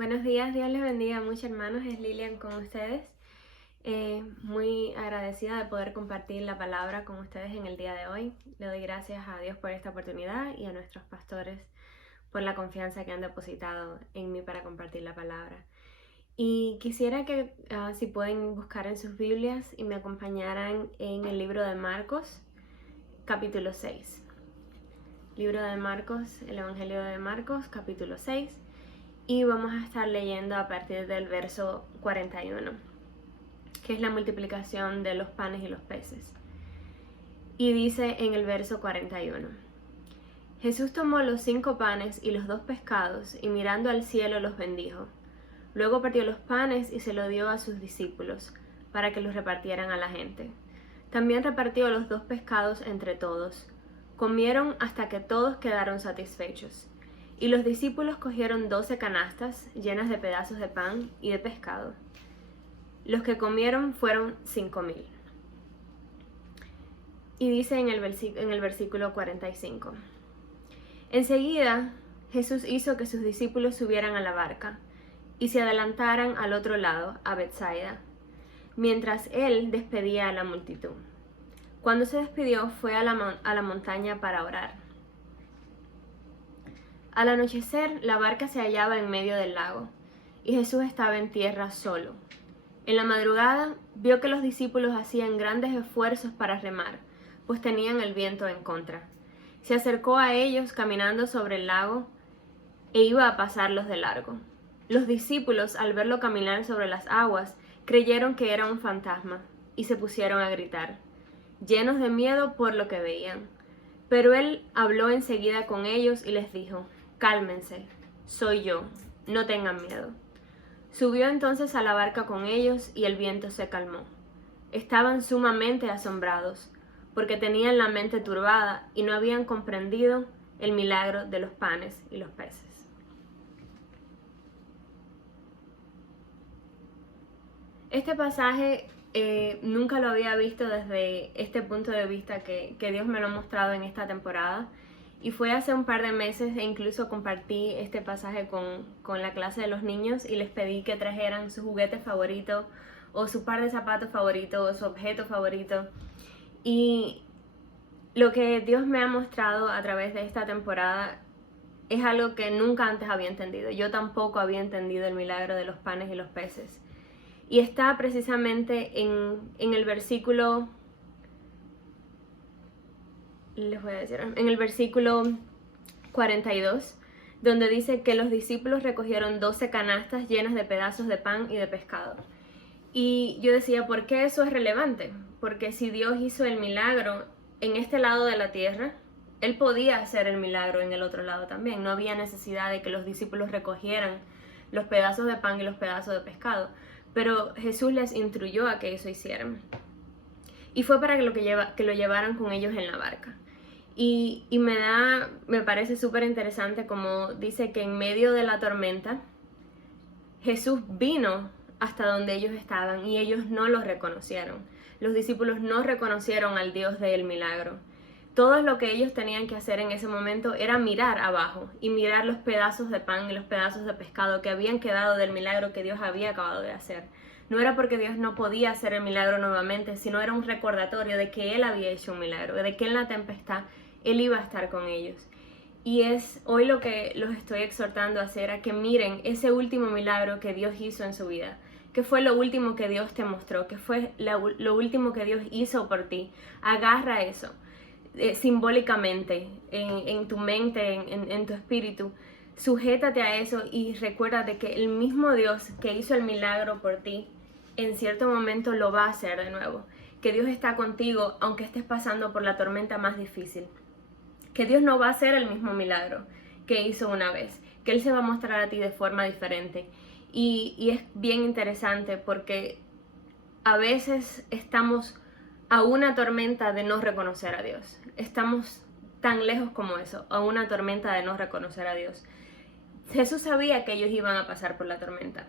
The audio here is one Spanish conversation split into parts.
Buenos días, Dios les bendiga mucho, hermanos. Es Lilian con ustedes. Muy agradecida de poder compartir la palabra con ustedes en el día de hoy. Le doy gracias a Dios por esta oportunidad y a nuestros pastores por la confianza que han depositado en mí para compartir la palabra. Y quisiera que si pueden buscar en sus Biblias y me acompañaran en el libro de Marcos, capítulo 6. Libro de Marcos, el Evangelio de Marcos, capítulo 6. Y vamos a estar leyendo a partir del verso 41, que es la multiplicación de los panes y los peces. Y dice en el verso 41: Jesús tomó los 5 panes y los 2 pescados, y mirando al cielo los bendijo. Luego partió los panes y se los dio a sus discípulos, para que los repartieran a la gente. También repartió los 2 pescados entre todos. Comieron hasta que todos quedaron satisfechos. Y los discípulos cogieron 12 canastas llenas de pedazos de pan y de pescado. Los que comieron fueron 5,000. Y dice en el versículo 45: Enseguida Jesús hizo que sus discípulos subieran a la barca y se adelantaran al otro lado, a Betsaida, mientras él despedía a la multitud. Cuando se despidió, fue a la montaña para orar. Al anochecer, la barca se hallaba en medio del lago, y Jesús estaba en tierra solo. En la madrugada, vio que los discípulos hacían grandes esfuerzos para remar, pues tenían el viento en contra. Se acercó a ellos caminando sobre el lago e iba a pasarlos de largo. Los discípulos, al verlo caminar sobre las aguas, creyeron que era un fantasma, y se pusieron a gritar, llenos de miedo por lo que veían. Pero él habló enseguida con ellos y les dijo: Cálmense, soy yo, no tengan miedo. Subió entonces a la barca con ellos y el viento se calmó. Estaban sumamente asombrados, porque tenían la mente turbada y no habían comprendido el milagro de los panes y los peces. Este pasaje nunca lo había visto desde este punto de vista que Dios me lo ha mostrado en esta temporada. Y fue hace un par de meses e incluso compartí este pasaje con la clase de los niños y les pedí que trajeran su juguete favorito o su par de zapatos favorito o su objeto favorito. Y lo que Dios me ha mostrado a través de esta temporada es algo que nunca antes había entendido. Yo tampoco había entendido el milagro de los panes y los peces. Y está precisamente en el versículo... Les voy a decir, en el versículo 42, donde dice que los discípulos recogieron 12 canastas llenas de pedazos de pan y de pescado. Y yo decía, ¿por qué eso es relevante? Porque si Dios hizo el milagro en este lado de la tierra, Él podía hacer el milagro en el otro lado también. No había necesidad de que los discípulos recogieran los pedazos de pan y los pedazos de pescado. Pero Jesús les instruyó a que eso hicieran. Y fue para que lo llevaran con ellos en la barca. Y me parece súper interesante como dice que en medio de la tormenta Jesús vino hasta donde ellos estaban y ellos no lo reconocieron. Los discípulos no reconocieron al Dios del milagro. Todo lo que ellos tenían que hacer en ese momento era mirar abajo y mirar los pedazos de pan y los pedazos de pescado que habían quedado del milagro que Dios había acabado de hacer. No era porque Dios no podía hacer el milagro nuevamente, sino era un recordatorio de que Él había hecho un milagro, de que en la tempestad Él iba a estar con ellos. Y es hoy lo que los estoy exhortando a hacer, a que miren ese último milagro que Dios hizo en su vida. ¿Qué fue lo último que Dios te mostró? ¿Qué fue lo último que Dios hizo por ti? Agarra eso simbólicamente en tu mente, en tu espíritu. Sujétate a eso y recuérdate que el mismo Dios que hizo el milagro por ti, en cierto momento lo va a hacer de nuevo. Que Dios está contigo aunque estés pasando por la tormenta más difícil. Que Dios no va a hacer el mismo milagro que hizo una vez. Que Él se va a mostrar a ti de forma diferente. Y es bien interesante porque a veces estamos a una tormenta de no reconocer a Dios. Estamos tan lejos como eso, a una tormenta de no reconocer a Dios. Jesús sabía que ellos iban a pasar por la tormenta.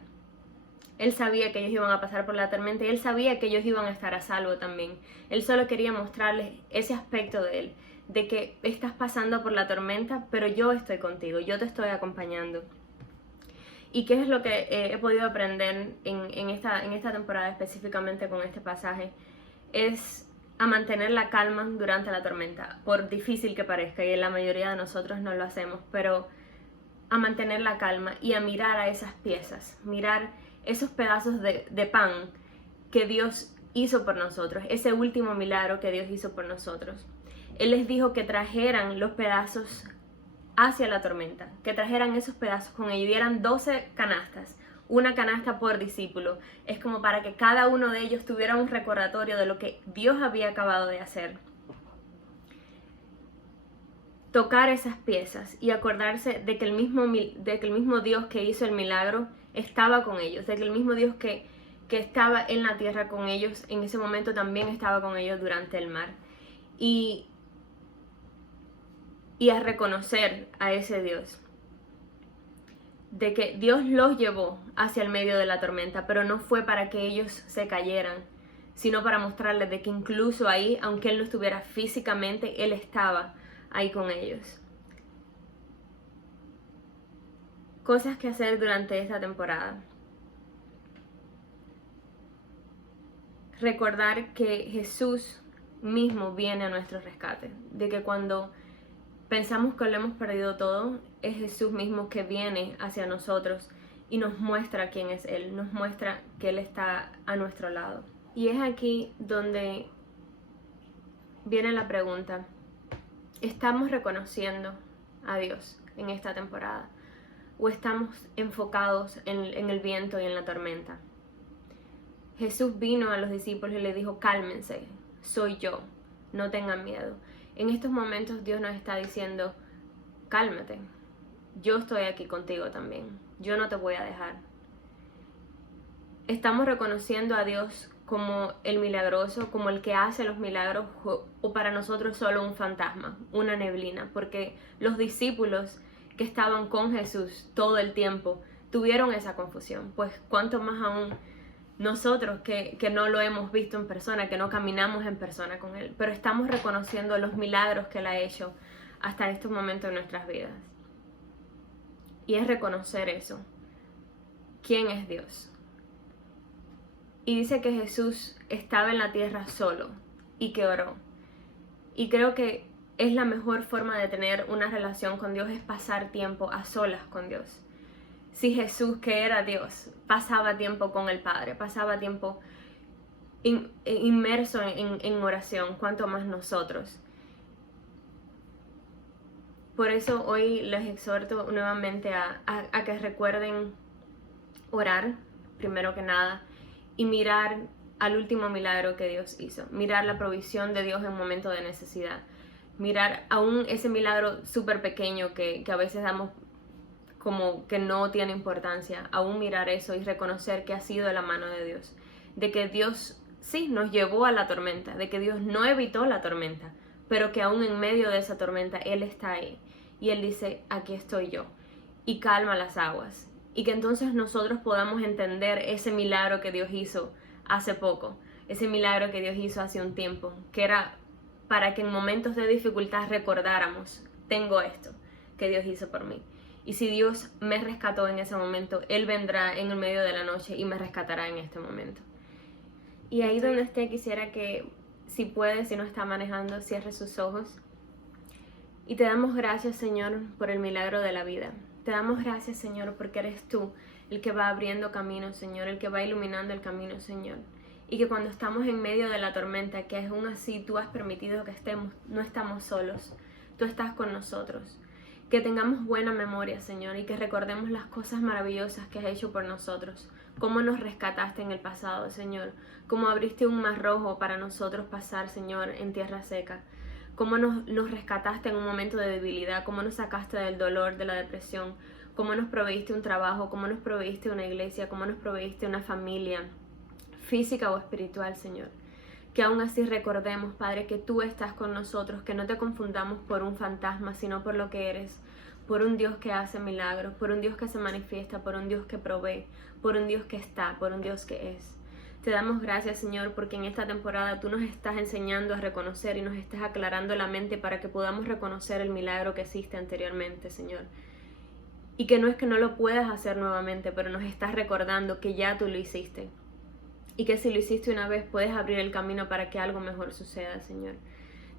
Él sabía que ellos iban a pasar por la tormenta y Él sabía que ellos iban a estar a salvo también. Él solo quería mostrarles ese aspecto de Él, de que estás pasando por la tormenta, pero yo estoy contigo, yo te estoy acompañando. ¿Y qué es lo que he podido aprender en esta temporada específicamente con este pasaje? Es a mantener la calma durante la tormenta, por difícil que parezca, y la mayoría de nosotros no lo hacemos, pero a mantener la calma y a mirar a esas piezas, mirar esos pedazos de pan que Dios hizo por nosotros, ese último milagro que Dios hizo por nosotros. Él les dijo que trajeran los pedazos hacia la tormenta, que trajeran esos pedazos con ellos, y dieran 12 canastas, una canasta por discípulo. Es como para que cada uno de ellos tuviera un recordatorio de lo que Dios había acabado de hacer. Tocar esas piezas y acordarse de que el mismo Dios que hizo el milagro estaba con ellos, de que el mismo Dios que estaba en la tierra con ellos en ese momento también estaba con ellos durante el mar. Y a reconocer a ese Dios, de que Dios los llevó hacia el medio de la tormenta, pero no fue para que ellos se cayeran, sino para mostrarles de que incluso ahí, aunque Él no estuviera físicamente, Él estaba ahí con ellos. Cosas que hacer durante esta temporada. Recordar que Jesús mismo viene a nuestro rescate, de que cuando pensamos que lo hemos perdido todo, es Jesús mismo que viene hacia nosotros y nos muestra quién es Él, nos muestra que Él está a nuestro lado. Y es aquí donde viene la pregunta: ¿estamos reconociendo a Dios en esta temporada? ¿O estamos enfocados en el viento y en la tormenta? Jesús vino a los discípulos y les dijo: cálmense, soy yo, no tengan miedo. En estos momentos Dios nos está diciendo: cálmate, yo estoy aquí contigo también, yo no te voy a dejar. Estamos reconociendo a Dios como el milagroso, como el que hace los milagros, o para nosotros solo un fantasma, una neblina, porque los discípulos que estaban con Jesús todo el tiempo tuvieron esa confusión. Pues cuánto más aún nosotros que no lo hemos visto en persona, que no caminamos en persona con Él, pero estamos reconociendo los milagros que Él ha hecho hasta estos momentos en nuestras vidas. Y es reconocer eso. ¿Quién es Dios? Y dice que Jesús estaba en la tierra solo y que oró. Y creo que es la mejor forma de tener una relación con Dios, es pasar tiempo a solas con Dios. Si Jesús, que era Dios, pasaba tiempo con el Padre, pasaba tiempo inmerso en oración, cuanto más nosotros. Por eso hoy les exhorto nuevamente a que recuerden orar, primero que nada, y mirar al último milagro que Dios hizo, mirar la provisión de Dios en un momento de necesidad, mirar aún ese milagro súper pequeño que a veces damos como que no tiene importancia, aún mirar eso y reconocer que ha sido la mano de Dios, de que Dios sí nos llevó a la tormenta, de que Dios no evitó la tormenta, pero que aún en medio de esa tormenta Él está ahí y Él dice: aquí estoy yo, y calma las aguas, y que entonces nosotros podamos entender ese milagro que Dios hizo hace poco, ese milagro que Dios hizo hace un tiempo, que era para que en momentos de dificultad recordáramos: tengo esto que Dios hizo por mí. Y si Dios me rescató en ese momento, Él vendrá en el medio de la noche y me rescatará en este momento. Y ahí donde esté, quisiera que, si puede, si no está manejando, cierre sus ojos. Y te damos gracias, Señor, por el milagro de la vida. Te damos gracias, Señor, porque eres tú el que va abriendo caminos, Señor, el que va iluminando el camino, Señor. Y que cuando estamos en medio de la tormenta, que aún así tú has permitido que estemos, no estamos solos. Tú estás con nosotros. Que tengamos buena memoria, Señor, y que recordemos las cosas maravillosas que has hecho por nosotros. Cómo nos rescataste en el pasado, Señor. Cómo abriste un mar rojo para nosotros pasar, Señor, en tierra seca. Cómo nos rescataste en un momento de debilidad. Cómo nos sacaste del dolor, de la depresión. Cómo nos proveíste un trabajo. Cómo nos proveíste una iglesia. Cómo nos proveíste una familia física o espiritual, Señor. Que aún así recordemos, Padre, que tú estás con nosotros, que no te confundamos por un fantasma, sino por lo que eres, por un Dios que hace milagros, por un Dios que se manifiesta, por un Dios que provee, por un Dios que está, por un Dios que es. Te damos gracias, Señor, porque en esta temporada tú nos estás enseñando a reconocer y nos estás aclarando la mente para que podamos reconocer el milagro que existe anteriormente, Señor. y que no es que no lo puedas hacer nuevamente, pero nos estás recordando que ya tú lo hiciste y que si lo hiciste una vez puedes abrir el camino para que algo mejor suceda, Señor.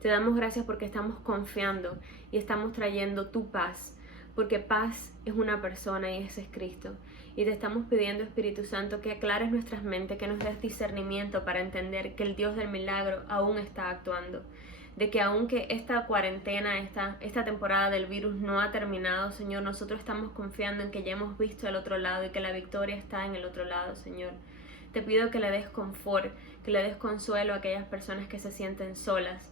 Te damos gracias porque estamos confiando y estamos trayendo tu paz, porque paz es una persona y ese es Cristo. Y te estamos pidiendo, Espíritu Santo, que aclares nuestras mentes, que nos des discernimiento para entender que el Dios del milagro aún está actuando. De que aunque esta cuarentena, esta temporada del virus no ha terminado, Señor, nosotros estamos confiando en que ya hemos visto el otro lado y que la victoria está en el otro lado, Señor. Te pido que le des confort, que le des consuelo a aquellas personas que se sienten solas,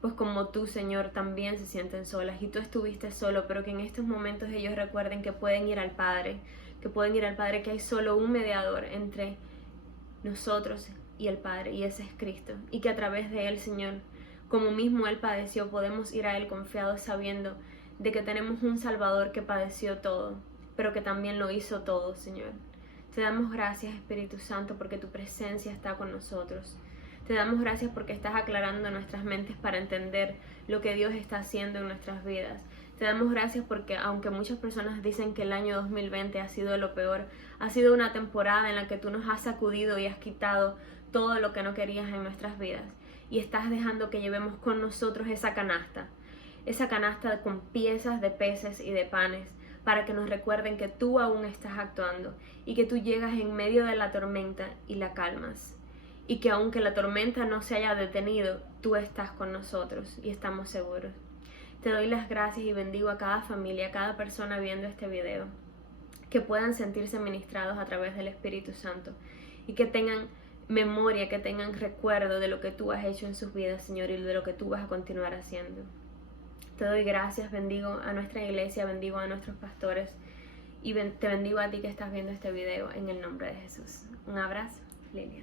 pues como tú, Señor, también se sienten solas y tú estuviste solo, pero que en estos momentos ellos recuerden que pueden ir al Padre, que hay solo un mediador entre nosotros y el Padre, y ese es Cristo, y que a través de Él, Señor, como mismo Él padeció, podemos ir a Él confiados sabiendo de que tenemos un Salvador que padeció todo, pero que también lo hizo todo, Señor. Te damos gracias, Espíritu Santo, porque tu presencia está con nosotros. Te damos gracias porque estás aclarando nuestras mentes para entender lo que Dios está haciendo en nuestras vidas. Te damos gracias porque aunque muchas personas dicen que el año 2020 ha sido lo peor, ha sido una temporada en la que tú nos has sacudido y has quitado todo lo que no querías en nuestras vidas. Y estás dejando que llevemos con nosotros esa canasta con piezas de peces y de panes, para que nos recuerden que tú aún estás actuando y que tú llegas en medio de la tormenta y la calmas. Y que aunque la tormenta no se haya detenido, tú estás con nosotros y estamos seguros. Te doy las gracias y bendigo a cada familia, a cada persona viendo este video, que puedan sentirse ministrados a través del Espíritu Santo y que tengan memoria, que tengan recuerdo de lo que tú has hecho en sus vidas, Señor, y de lo que tú vas a continuar haciendo. Te doy gracias, bendigo a nuestra iglesia, bendigo a nuestros pastores y te bendigo a ti que estás viendo este video en el nombre de Jesús. Un abrazo, Lilia.